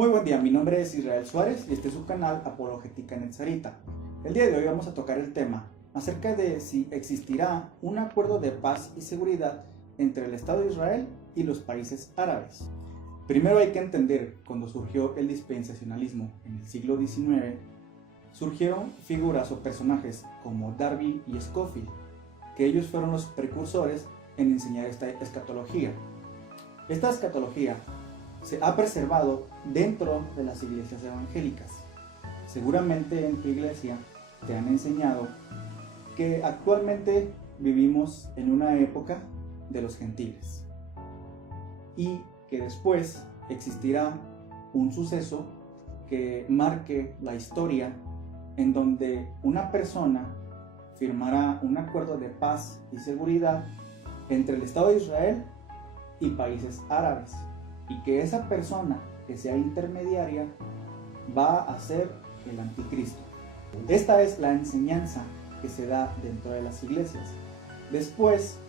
Muy buen día, mi nombre es Israel Suárez y este es su canal Apologética Netzarita. El día de hoy vamos a tocar el tema acerca de si existirá un acuerdo de paz y seguridad entre el Estado de Israel y los países árabes. Primero hay que entender, cuando surgió el dispensacionalismo en el siglo XIX, surgieron figuras o personajes como Darby y Scofield, que ellos fueron los precursores en enseñar esta escatología. Esta escatología se ha preservado dentro de las iglesias evangélicas. Seguramente en tu iglesia te han enseñado que actualmente vivimos en una época de los gentiles y que después existirá un suceso que marque la historia en donde una persona firmará un acuerdo de paz y seguridad entre el Estado de Israel y países árabes, y que esa persona que sea intermediaria va a ser el anticristo. Esta es la enseñanza que se da dentro de las iglesias. Después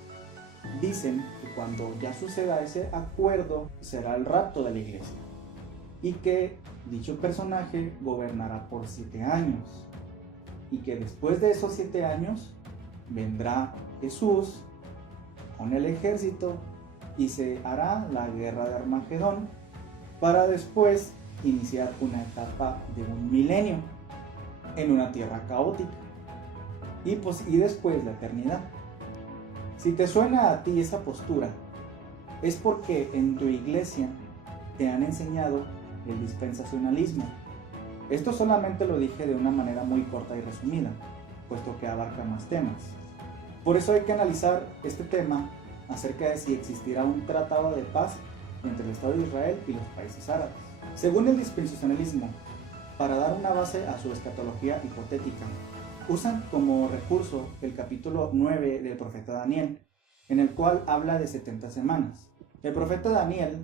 dicen que cuando ya suceda ese acuerdo será el rapto de la iglesia y que dicho personaje gobernará por 7 años y que después de esos 7 años vendrá Jesús con el ejército y se hará la guerra de Armagedón para después iniciar una etapa de un milenio en una tierra caótica y después la eternidad. Si te suena a ti esa postura, es porque en tu iglesia te han enseñado el dispensacionalismo. Esto solamente lo dije de una manera muy corta y resumida, puesto que abarca más temas. Por eso hay que analizar este tema acerca de si existirá un tratado de paz entre el Estado de Israel y los países árabes. Según el dispensacionalismo, para dar una base a su escatología hipotética, usan como recurso el capítulo 9 del profeta Daniel, en el cual habla de 70 semanas. El profeta Daniel,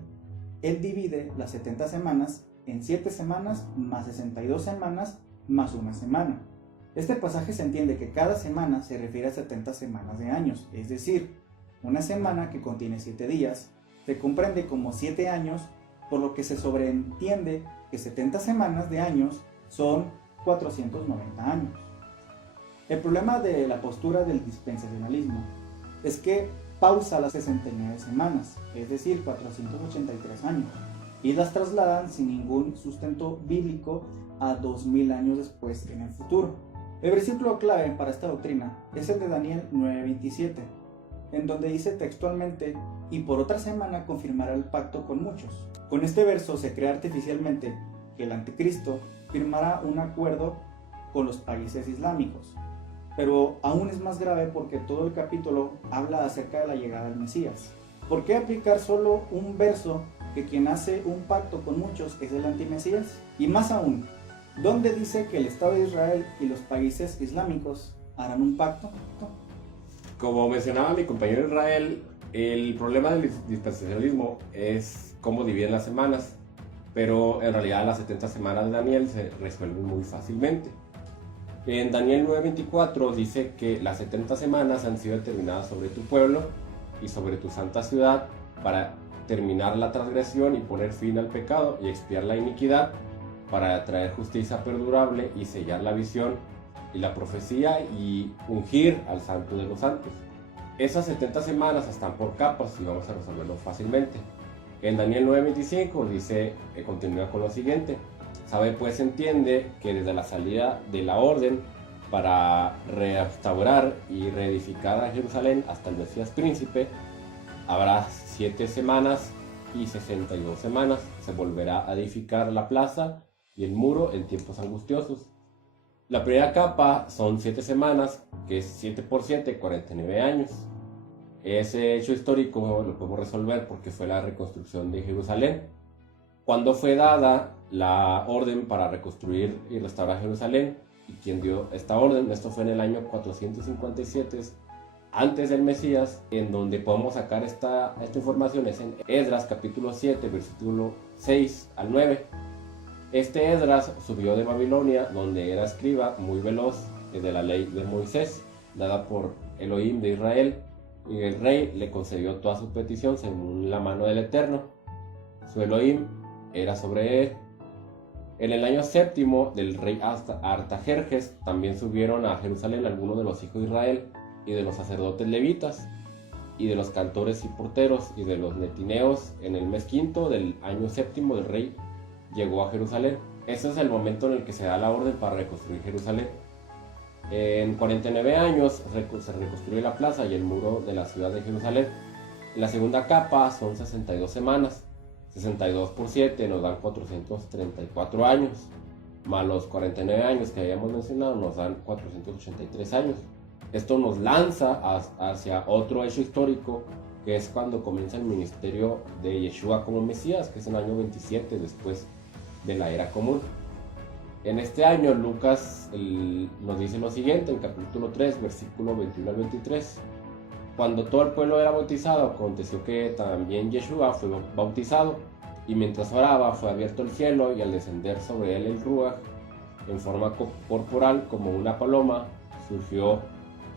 él divide las 70 semanas en 7 semanas más 62 semanas más una semana. Este pasaje se entiende que cada semana se refiere a 70 semanas de años, es decir, una semana que contiene 7 días se comprende como 7 años, por lo que se sobreentiende que 70 semanas de años son 490 años. El problema de la postura del dispensacionalismo es que pausa las 69 semanas, es decir, 483 años, y las trasladan sin ningún sustento bíblico a 2000 años después en el futuro. El versículo clave para esta doctrina es el de Daniel 9:27, en donde dice textualmente: y por otra semana confirmará el pacto con muchos. Con este verso se crea artificialmente que el anticristo firmará un acuerdo con los países islámicos, pero aún es más grave porque todo el capítulo habla acerca de la llegada del Mesías. ¿Por qué aplicar solo un verso que quien hace un pacto con muchos es el antimesías? Y más aún, ¿dónde dice que el Estado de Israel y los países islámicos harán un pacto? Como mencionaba mi compañero Israel, el problema del dispensacionalismo es cómo dividen las semanas, pero en realidad las 70 semanas de Daniel se resuelven muy fácilmente. En Daniel 9:24 dice que las 70 semanas han sido determinadas sobre tu pueblo y sobre tu santa ciudad para terminar la transgresión y poner fin al pecado y expiar la iniquidad, para traer justicia perdurable y sellar la visión y la profecía y ungir al santo de los santos. Esas 70 semanas están por capas y vamos a resolverlo fácilmente. En Daniel 9:25 dice, continúa con lo siguiente: sabe pues, entiende que desde la salida de la orden para restaurar y reedificar a Jerusalén hasta el Mesías príncipe habrá 7 semanas y 62 semanas. Se volverá a edificar la plaza y el muro en tiempos angustiosos. La primera capa son 7 semanas, que es 7 por 7, 49 años. Ese hecho histórico lo podemos resolver porque fue la reconstrucción de Jerusalén. ¿Cuándo fue dada la orden para reconstruir y restaurar Jerusalén? ¿Y quién dio esta orden? Esto fue en el año 457 antes del Mesías, en donde podemos sacar esta información es en Esdras capítulo 7, versículo 6 al 9. Este Esdras subió de Babilonia, donde era escriba muy veloz de la ley de Moisés, dada por Elohim de Israel, y el rey le concedió toda su petición según la mano del Eterno. Su Elohim era sobre él En el año séptimo del rey Artajerjes también subieron a Jerusalén algunos de los hijos de Israel y de los sacerdotes levitas y de los cantores y porteros y de los netineos. En el mes quinto del año séptimo del rey llegó a Jerusalén. Ese es el momento en el que se da la orden para reconstruir Jerusalén. En 49 años se reconstruye la plaza y el muro de la ciudad de Jerusalén. En la segunda capa son 62 semanas. 62 por 7 nos dan 434 años, más los 49 años que habíamos mencionado nos dan 483 años. Esto nos lanza hacia otro hecho histórico, que es cuando comienza el ministerio de Yeshua como Mesías, que es en el año 27 después de la era común. En este año Lucas nos dice lo siguiente, en capítulo 3, versículo 21 al 23. Cuando todo el pueblo era bautizado, aconteció que también Yeshua fue bautizado, y mientras oraba fue abierto el cielo, y al descender sobre él el Ruach, en forma corporal como una paloma, surgió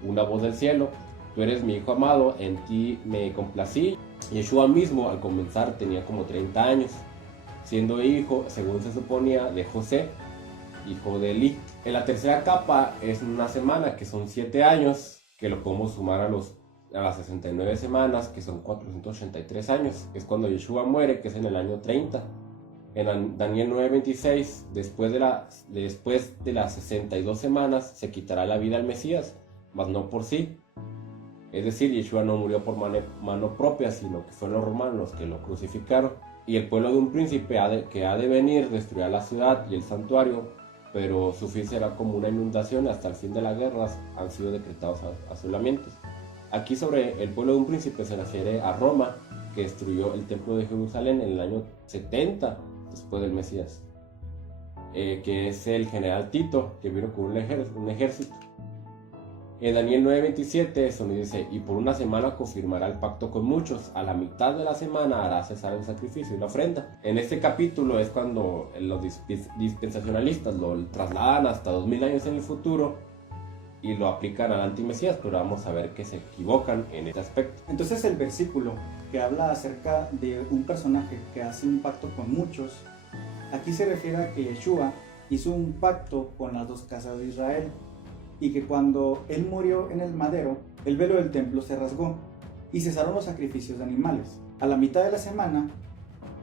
una voz del cielo: tú eres mi hijo amado, en ti me complací. Yeshua mismo al comenzar tenía como 30 años, siendo hijo, según se suponía, de José, hijo de Eli. En la tercera capa es una semana, que son 7 años, que lo podemos sumar a las 69 semanas, que son 483 años. Es cuando Yeshua muere, que es en el año 30. En Daniel 9:26, después de las 62 semanas, se quitará la vida al Mesías, mas no por sí. Es decir, Yeshua no murió por mano propia, sino que fueron los romanos los que lo crucificaron. Y el pueblo de un príncipe que ha de venir destruirá la ciudad y el santuario, pero su fin será como una inundación. Hasta el fin de las guerras han sido decretados asolamientos. Aquí sobre el pueblo de un príncipe se refiere a Roma, que destruyó el templo de Jerusalén en el año 70 después del Mesías, que es el general Tito, que vino con un ejército. En Daniel 9:27 eso nos dice: y por una semana confirmará el pacto con muchos, a la mitad de la semana hará cesar el sacrificio y la ofrenda. En este capítulo es cuando los dispensacionalistas lo trasladan hasta 2000 años en el futuro y lo aplican al antimesías, pero vamos a ver que se equivocan en este aspecto. Entonces el versículo que habla acerca de un personaje que hace un pacto con muchos, aquí se refiere a que Yeshua hizo un pacto con las dos casas de Israel, y que cuando él murió en el madero, el velo del templo se rasgó y cesaron los sacrificios de animales. A la mitad de la semana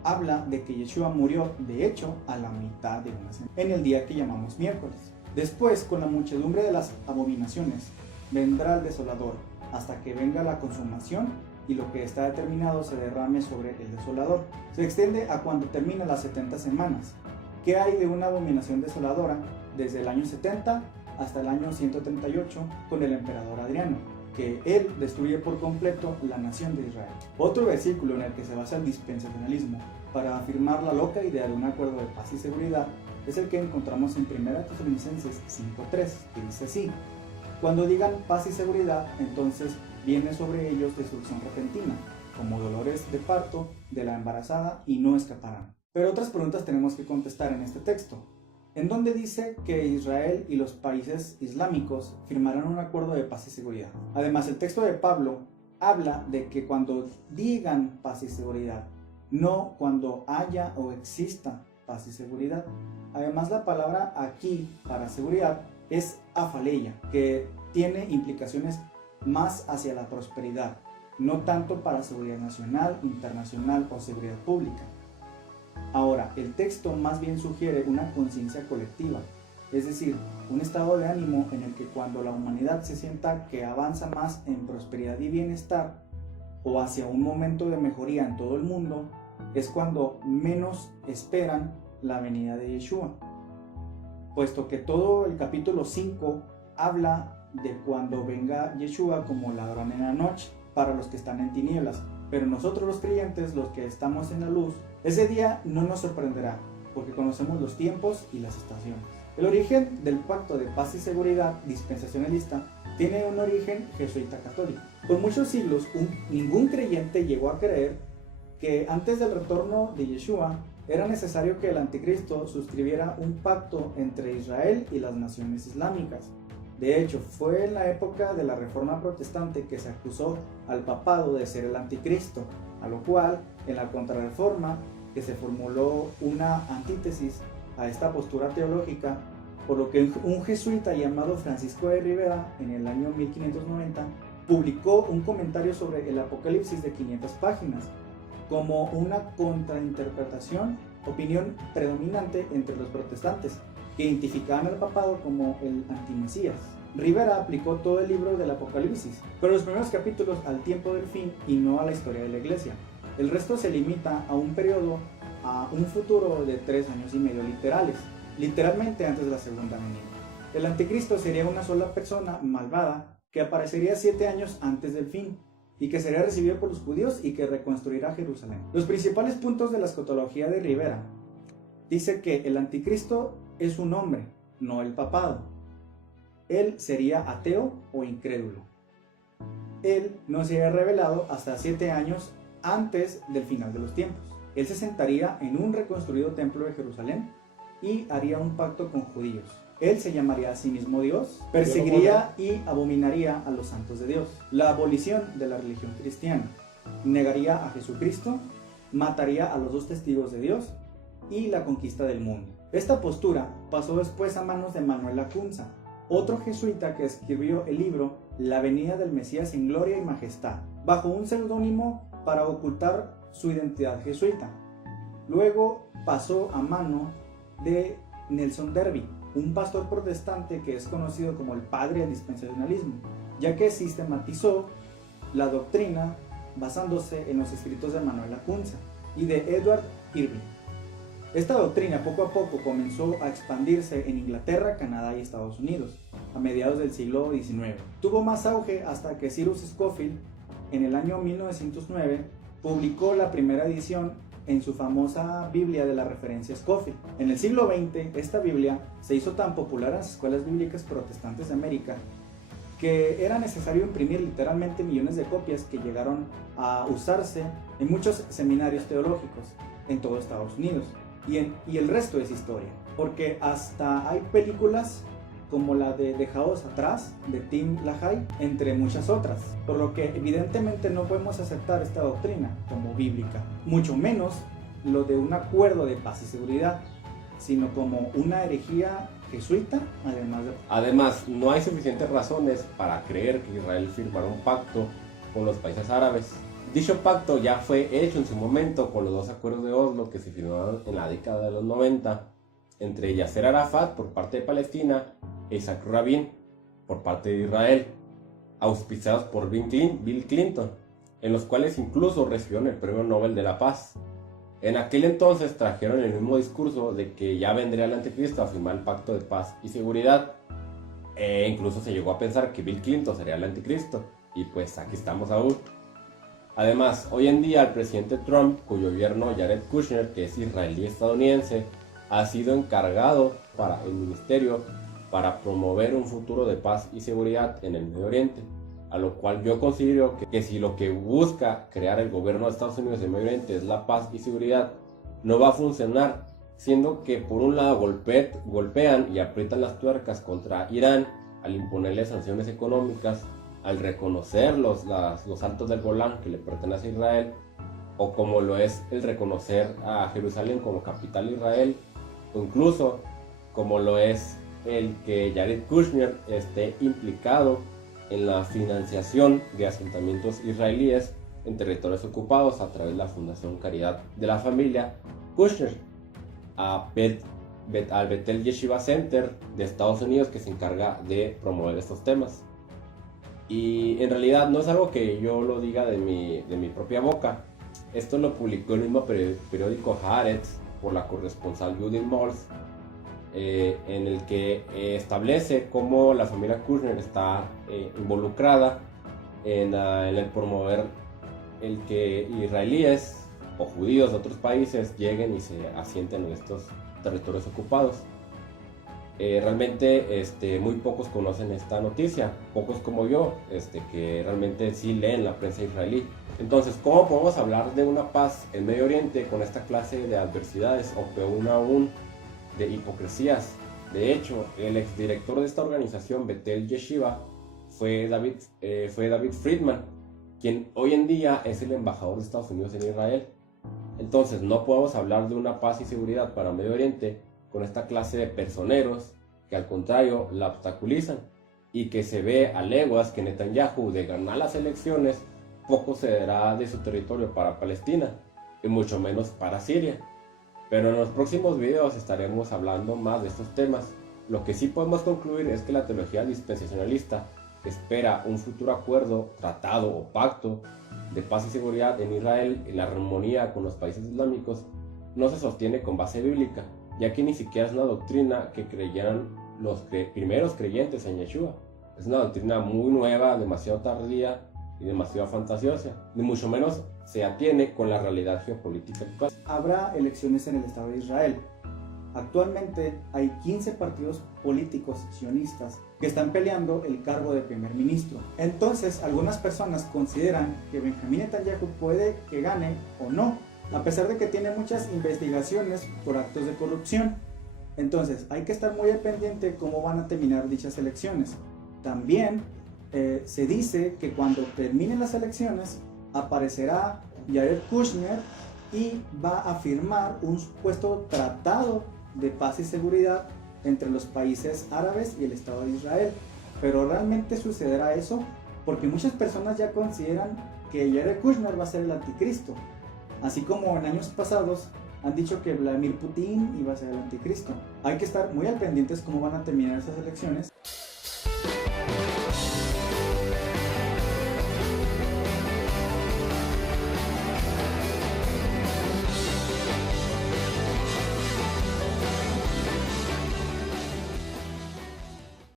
habla de que Yeshua murió, de hecho, a la mitad de una semana, en el día que llamamos miércoles. Después, con la muchedumbre de las abominaciones, vendrá el desolador, hasta que venga la consumación y lo que está determinado se derrame sobre el desolador. Se extiende a cuando termina las 70 semanas. ¿Qué hay de una abominación desoladora? Desde el año 70 hasta el año 138 con el emperador Adriano, que él destruye por completo la nación de Israel. Otro versículo en el que se basa el dispensacionalismo para afirmar la loca idea de un acuerdo de paz y seguridad es el que encontramos en 1 Tesalonicenses 5:3, que dice así: cuando digan paz y seguridad, entonces viene sobre ellos destrucción repentina, como dolores de parto de la embarazada, y no escaparán. Pero otras preguntas tenemos que contestar en este texto. ¿En dónde dice que Israel y los países islámicos firmarán un acuerdo de paz y seguridad? Además, el texto de Pablo habla de que cuando digan paz y seguridad, no cuando haya o exista paz y seguridad. Además, la palabra aquí para seguridad es afaleia, que tiene implicaciones más hacia la prosperidad, no tanto para seguridad nacional, internacional o seguridad pública. Ahora, el texto más bien sugiere una conciencia colectiva, es decir, un estado de ánimo en el que cuando la humanidad se sienta que avanza más en prosperidad y bienestar, o hacia un momento de mejoría en todo el mundo, es cuando menos esperan la venida de Yeshua, puesto que todo el capítulo 5 habla de cuando venga Yeshua como ladrón en la noche para los que están en tinieblas. Pero nosotros los creyentes, los que estamos en la luz, ese día no nos sorprenderá, porque conocemos los tiempos y las estaciones. El origen del pacto de paz y seguridad dispensacionalista tiene un origen jesuita católico. Por muchos siglos, ningún creyente llegó a creer que antes del retorno de Yeshua era necesario que el anticristo suscribiera un pacto entre Israel y las naciones islámicas. De hecho, fue en la época de la Reforma Protestante que se acusó al papado de ser el anticristo, a lo cual, en la Contrarreforma, que se formuló una antítesis a esta postura teológica, por lo que un jesuita llamado Francisco de Rivera, en el año 1590, publicó un comentario sobre el Apocalipsis de 500 páginas, como una contrainterpretación, opinión predominante entre los protestantes, que identificaban al papado como el antimesías. Rivera aplicó todo el libro del Apocalipsis, pero los primeros capítulos al tiempo del fin y no a la historia de la iglesia. El resto se limita a un periodo, a un futuro de 3 años y medio literalmente antes de la segunda venida. El anticristo sería una sola persona malvada que aparecería 7 años antes del fin y que sería recibido por los judíos y que reconstruirá Jerusalén. Los principales puntos de la escatología de Rivera dice que el anticristo es un hombre, no el papado. Él sería ateo o incrédulo. Él no sería revelado hasta 7 años antes del final de los tiempos. Él se sentaría en un reconstruido templo de Jerusalén y haría un pacto con judíos. Él se llamaría a sí mismo Dios, perseguiría y abominaría a los santos de Dios, la abolición de la religión cristiana, negaría a Jesucristo, mataría a los 2 testigos de Dios y la conquista del mundo. Esta postura pasó después a manos de Manuel Lacunza, otro jesuita que escribió el libro La venida del Mesías en gloria y majestad, bajo un seudónimo para ocultar su identidad jesuita. Luego pasó a mano de Nelson Derby, un pastor protestante que es conocido como el padre del dispensacionalismo, ya que sistematizó la doctrina basándose en los escritos de Manuel Lacunza y de Edward Irving. Esta doctrina poco a poco comenzó a expandirse en Inglaterra, Canadá y Estados Unidos a mediados del siglo XIX. Tuvo más auge hasta que Cyrus Scofield en el año 1909 publicó la primera edición en su famosa Biblia de la referencia Scofield. En el siglo XX, esta Biblia se hizo tan popular en las escuelas bíblicas protestantes de América que era necesario imprimir literalmente millones de copias que llegaron a usarse en muchos seminarios teológicos en todo Estados Unidos. Y el resto es historia, porque hasta hay películas como la de Dejados Atrás, de Tim LaHaye, entre muchas otras, por lo que evidentemente no podemos aceptar esta doctrina como bíblica, mucho menos lo de un acuerdo de paz y seguridad, sino como una herejía jesuita, Además, no hay suficientes razones para creer que Israel firmará un pacto con los países árabes. Dicho pacto ya fue hecho en su momento con los 2 acuerdos de Oslo que se firmaron en la década de los 90 entre Yasser Arafat por parte de Palestina e Isaac Rabin por parte de Israel, auspiciados por Bill Clinton, en los cuales incluso recibieron el Premio Nobel de la Paz. En aquel entonces trajeron el mismo discurso de que ya vendría el anticristo a firmar el pacto de paz y seguridad, e incluso se llegó a pensar que Bill Clinton sería el anticristo, y pues aquí estamos aún. Además, hoy en día el presidente Trump, cuyo yerno Jared Kushner, que es israelí estadounidense, ha sido encargado para el ministerio para promover un futuro de paz y seguridad en el Medio Oriente, a lo cual yo considero que si lo que busca crear el gobierno de Estados Unidos en el Medio Oriente es la paz y seguridad, no va a funcionar, siendo que por un lado golpean y aprietan las tuercas contra Irán al imponerle sanciones económicas, al reconocer los altos del Golán que le pertenece a Israel, o como lo es el reconocer a Jerusalén como capital de Israel, o incluso como lo es el que Jared Kushner esté implicado en la financiación de asentamientos israelíes en territorios ocupados a través de la Fundación Caridad de la Familia Kushner, al Bethel Yeshiva Center de Estados Unidos, que se encarga de promover estos temas. Y en realidad no es algo que yo lo diga de mi propia boca. Esto lo publicó el mismo periódico Haaretz por la corresponsal Judith Mols, en el que establece cómo la familia Kushner está involucrada en el promover el que israelíes o judíos de otros países lleguen y se asienten en estos territorios ocupados. Realmente muy pocos conocen esta noticia, pocos como yo, que realmente sí leen la prensa israelí. Entonces, ¿cómo podemos hablar de una paz en Medio Oriente con esta clase de adversidades o peor aún de hipocresías? De hecho, el exdirector de esta organización, Bethel Yeshiva, fue David Friedman, quien hoy en día es el embajador de Estados Unidos en Israel. Entonces, no podemos hablar de una paz y seguridad para Medio Oriente con esta clase de personeros que al contrario la obstaculizan y que se ve a leguas que Netanyahu, de ganar las elecciones, poco cederá de su territorio para Palestina y mucho menos para Siria. Pero en los próximos videos estaremos hablando más de estos temas. Lo que sí podemos concluir es que la teología dispensacionalista espera un futuro acuerdo, tratado o pacto de paz y seguridad en Israel en armonía con los países islámicos no se sostiene con base bíblica, ya que ni siquiera es una doctrina que creyeran los primeros creyentes en Yeshua. Es una doctrina muy nueva, demasiado tardía y demasiado fantasiosa, ni mucho menos se atiene con la realidad geopolítica actual. Habrá elecciones en el Estado de Israel. Actualmente hay 15 partidos políticos sionistas que están peleando el cargo de primer ministro. Entonces, algunas personas consideran que Benjamín Netanyahu puede que gane o no, a pesar de que tiene muchas investigaciones por actos de corrupción. Entonces, hay que estar muy al pendiente cómo van a terminar dichas elecciones. También se dice que cuando terminen las elecciones aparecerá Jared Kushner y va a firmar un supuesto tratado de paz y seguridad entre los países árabes y el Estado de Israel. Pero ¿realmente sucederá eso? Porque muchas personas ya consideran que Jared Kushner va a ser el anticristo, así como en años pasados han dicho que Vladimir Putin iba a ser el anticristo. Hay que estar muy al pendientes cómo van a terminar esas elecciones.